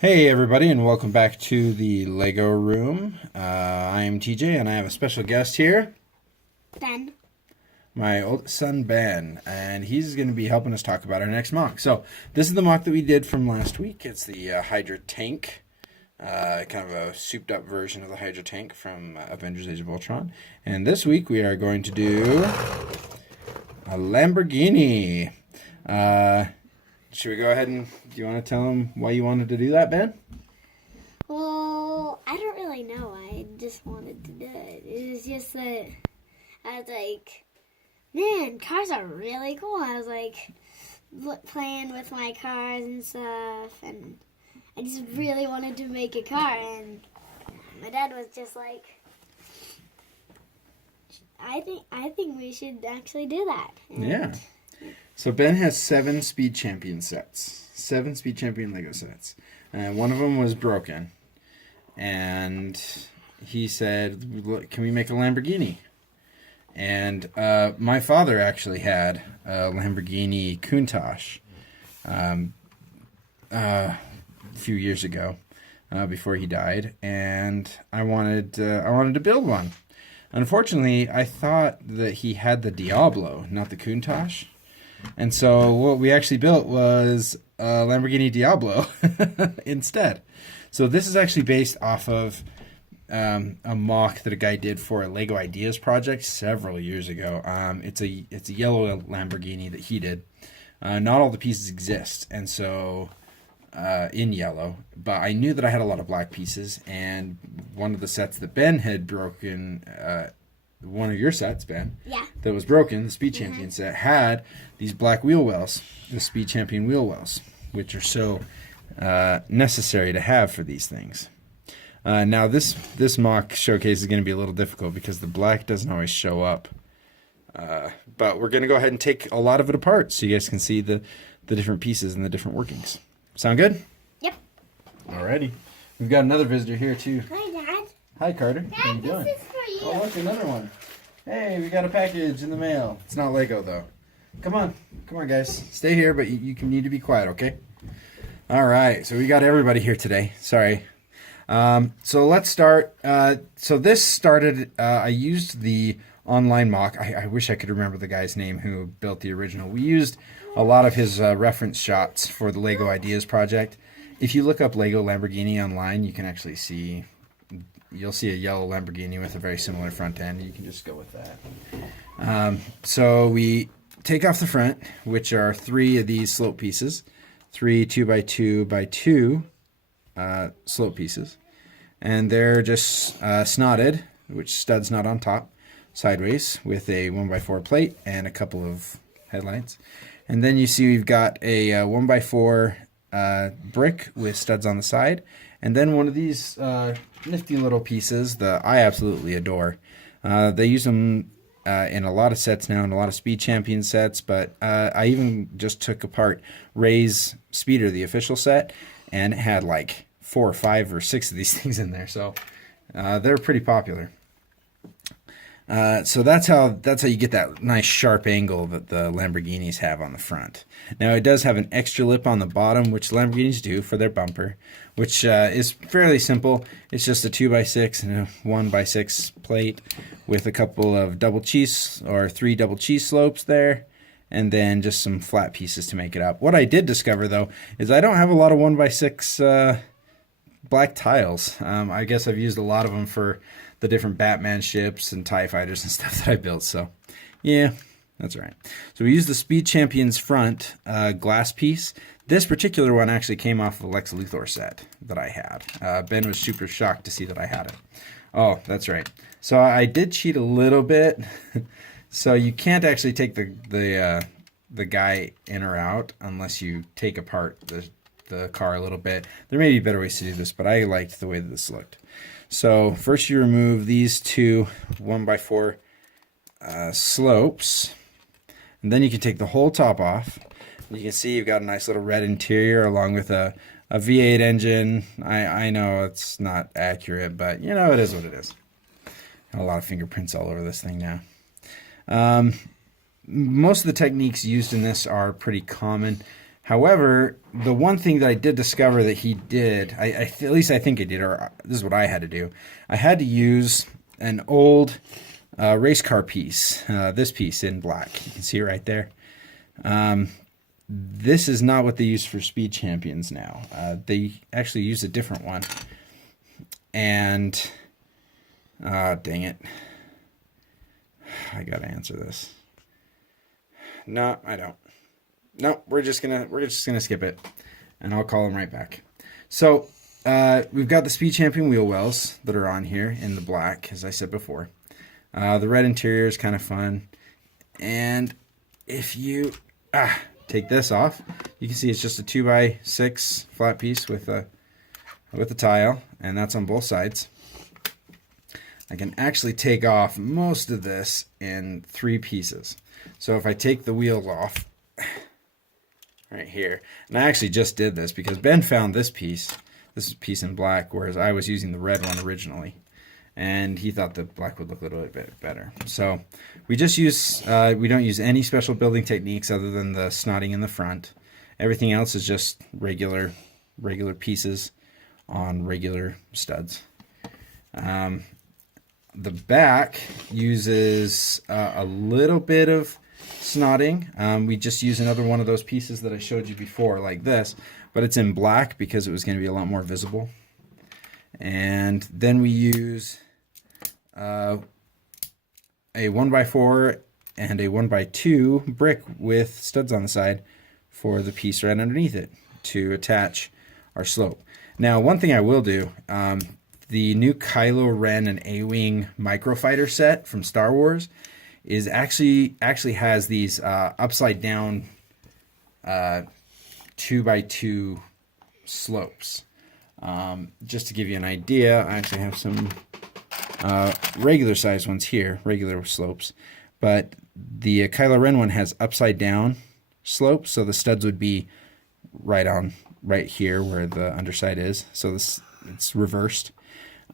Hey everybody, and welcome back to the Lego room. I am TJ, and I have a special guest here, Ben. my oldest son Ben, and he's going to be helping us talk about our next mock. So this is the mock that we did from last week. It's the Hydra tank, kind of a souped-up version of the Hydra tank from Avengers: Age of Ultron. And this week we are going to do a Lamborghini. Should we go ahead and, do you want to tell him why you wanted to do that, Ben? Well, I don't really know. I just wanted to do it. It was just that I was like, man, cars are really cool. I was like playing with my cars and stuff, and I just really wanted to make a car. And my dad was just like, I think we should actually do that. And Yeah. So Ben has 7 Speed Champion sets. 7 Speed Champion Lego sets. One of them was broken. And he said, "Look, can we make a Lamborghini?" And my father actually had a Lamborghini Countach a few years ago, before he died. And I wanted to build one. Unfortunately, I thought that he had the Diablo, not the Countach. And so what we actually built was a Lamborghini Diablo instead. So this is actually based off of a mock that a guy did for a Lego Ideas project several years ago. It's a yellow Lamborghini that he did. Not all the pieces exist, and so in yellow. But I knew that I had a lot of black pieces, and one of the sets that Ben had broken. One of your sets, Ben, yeah, that was broken, the Speed Champion set, had these black wheel wells, the Speed Champion wheel wells, which are so necessary to have for these things. Now, this mock showcase is going to be a little difficult because the black doesn't always show up. But we're going to go ahead and take a lot of it apart so you guys can see the different pieces and the different workings. Sound good? Yep. Alrighty. We've got another visitor here, too. Hi, Dad. Hi, Carter. How you doing? This is for you. Oh, look, another one. Hey, we got a package in the mail. It's not Lego, though. Come on, guys. Stay here, but you need to be quiet, okay? All right, so we got everybody here today. Sorry. So let's start. So this started, I used the online mock. I wish I could remember the guy's name who built the original. We used a lot of his reference shots for the Lego Ideas project. If you look up Lego Lamborghini online, you can actually see... You'll see a yellow Lamborghini with a very similar front end. You can just go with that. So we take off the front, which are 3 of these slope pieces. 3 2x2x2 slope pieces. And they're just snotted, which stud's not on top, sideways, with a 1x4 plate and a couple of headlights. And then you see we've got a 1x4 brick with studs on the side. And then one of these nifty little pieces that I absolutely adore. They use them in a lot of sets now, in a lot of Speed Champion sets, but I even just took apart Ray's Speeder, the official set, and it had like 4 or 5 or 6 of these things in there, so they're pretty popular. So that's how you get that nice sharp angle that the Lamborghinis have on the front. Now it does have an extra lip on the bottom, which Lamborghinis do for their bumper, which is fairly simple. It's just a 2x6 and a 1x6 plate with a couple of double cheese or 3 double cheese slopes there, and then just some flat pieces to make it up. What I did discover though is I don't have a lot of 1x6 black tiles. I guess I've used a lot of them for the different Batman ships and TIE fighters and stuff that I built. So, yeah, that's all right. So we used the Speed Champion's front glass piece. This particular one actually came off of a Lex Luthor set that I had. Ben was super shocked to see that I had it. Oh, that's right. So I did cheat a little bit. So you can't actually take the guy in or out unless you take apart the car a little bit. There may be better ways to do this, but I liked the way that this looked. So first you remove these 2 1x4 slopes, and then you can take the whole top off. You can see you've got a nice little red interior along with a V8 engine. I know it's not accurate, but you know, it is what it is. Got a lot of fingerprints all over this thing now. Most of the techniques used in this are pretty common. However, the one thing that I did discover that he did, at least I think I did, or this is what I had to do. I had to use an old race car piece, this piece in black. You can see it right there. This is not what they use for Speed Champions now. They actually use a different one. And, dang it. I gotta answer this. No, I don't. No, we're just gonna skip it, and I'll call them right back. So we've got the Speed Champion wheel wells that are on here in the black, as I said before. The red interior is kind of fun, and if you take this off, you can see it's just a 2x6 flat piece with a tile, and that's on both sides. I can actually take off most of this in 3 pieces. So if I take the wheel off right here, and I actually just did this because Ben found this piece in black, whereas I was using the red one originally, and he thought the black would look a little bit better. So we just use, we don't use any special building techniques other than the snotting in the front. Everything else is just regular pieces on regular studs. The back uses a little bit of snotting. We just use another one of those pieces that I showed you before, like this, but it's in black because it was going to be a lot more visible. And then we use a 1x4 and a 1x2 brick with studs on the side for the piece right underneath it to attach our slope. Now, one thing I will do, the new Kylo Ren and A-Wing microfighter set from Star Wars is actually has these upside down 2x2 slopes. Just to give you an idea, I actually have some regular size ones here, regular slopes, but the Kylo Ren one has upside down slopes, so the studs would be right here where the underside is. So it's reversed.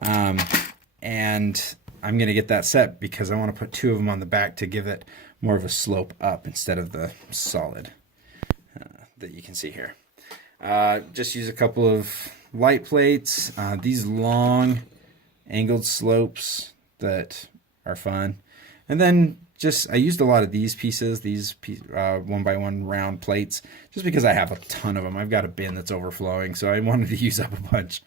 And I'm going to get that set because I want to put 2 of them on the back to give it more of a slope up instead of the solid that you can see here. Just use a couple of light plates, these long angled slopes that are fun. And then I used a lot of these pieces, 1x1 round plates, just because I have a ton of them. I've got a bin that's overflowing, so I wanted to use up a bunch.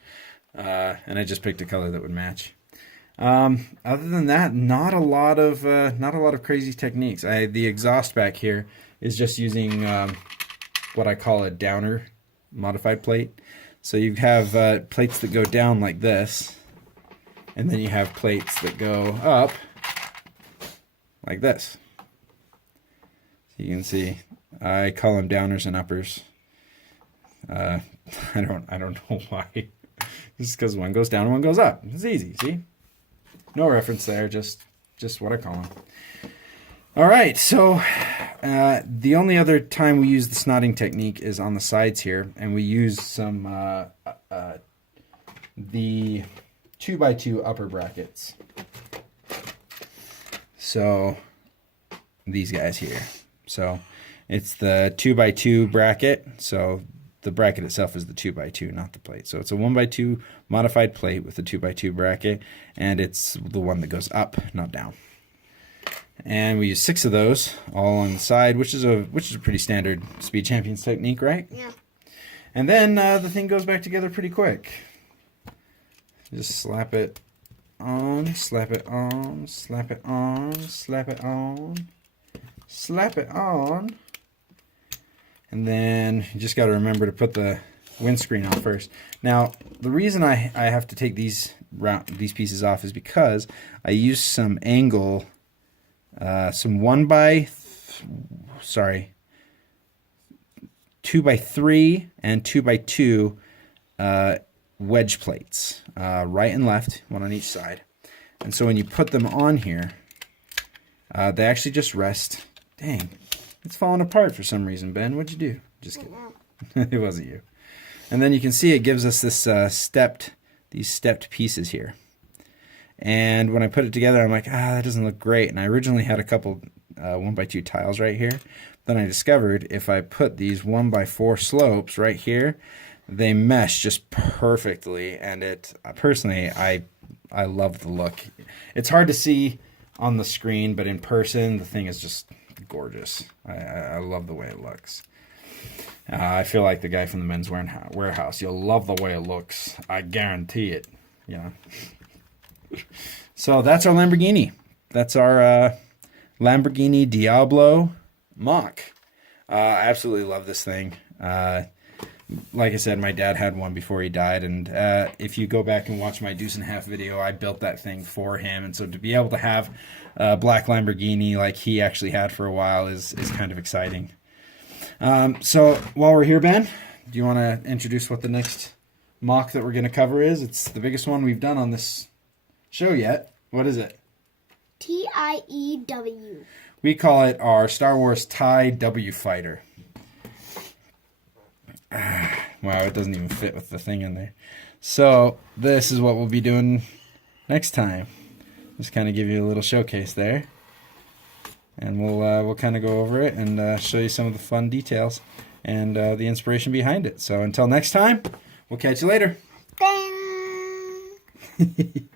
And I just picked a color that would match. Other than that, not a lot of crazy techniques. The exhaust back here is just using what I call a downer modified plate. So you have plates that go down like this, and then you have plates that go up like this. So you can see I call them downers and uppers. I don't know why. Just because one goes down and one goes up. It's easy, see? No reference there, just what I call them. All right, so the only other time we use the snotting technique is on the sides here, and we use some the 2x2 upper brackets. So these guys here. So it's the 2x2 bracket. So the bracket itself is the 2x2, not the plate. So it's a 1x2 modified plate with a 2x2 bracket, and it's the one that goes up, not down. And we use 6 of those all on the side, which is a pretty standard Speed Champions technique, right? Yeah. And then the thing goes back together pretty quick. Just slap it on, slap it on, slap it on, slap it on, slap it on. And then you just got to remember to put the windscreen on first. Now, the reason I have to take these pieces off is because I used some angle, some 2x3 and 2x2 wedge plates, right and left, one on each side. And so when you put them on here, they actually just rest. Dang. It's falling apart for some reason, Ben. What'd you do? Just kidding. It wasn't you. And then you can see it gives us this these stepped pieces here. And when I put it together, I'm like, that doesn't look great. And I originally had a couple 1x2 tiles right here, then I discovered if I put these 1x4 slopes right here, they mesh just perfectly, and it personally I love the look. It's hard to see on the screen, but in person the thing is just gorgeous. I love the way it looks. I feel like the guy from the Men's Warehouse. You'll love the way it looks. I guarantee it. You know. So that's our Lamborghini. That's our Lamborghini Diablo Mach. I absolutely love this thing. Like I said, my dad had one before he died, and if you go back and watch my Deuce and a Half video, I built that thing for him, and so to be able to have a black Lamborghini like he actually had for a while is kind of exciting. So while we're here, Ben, do you want to introduce what the next Mach that we're going to cover is? It's the biggest one we've done on this show yet. What is it? TIEW. We call it our Star Wars TIE W Fighter. Wow, it doesn't even fit with the thing in there. So this is what we'll be doing next time. Just kind of give you a little showcase there. And we'll kind of go over it and show you some of the fun details and the inspiration behind it. So until next time, we'll catch you later. Bang.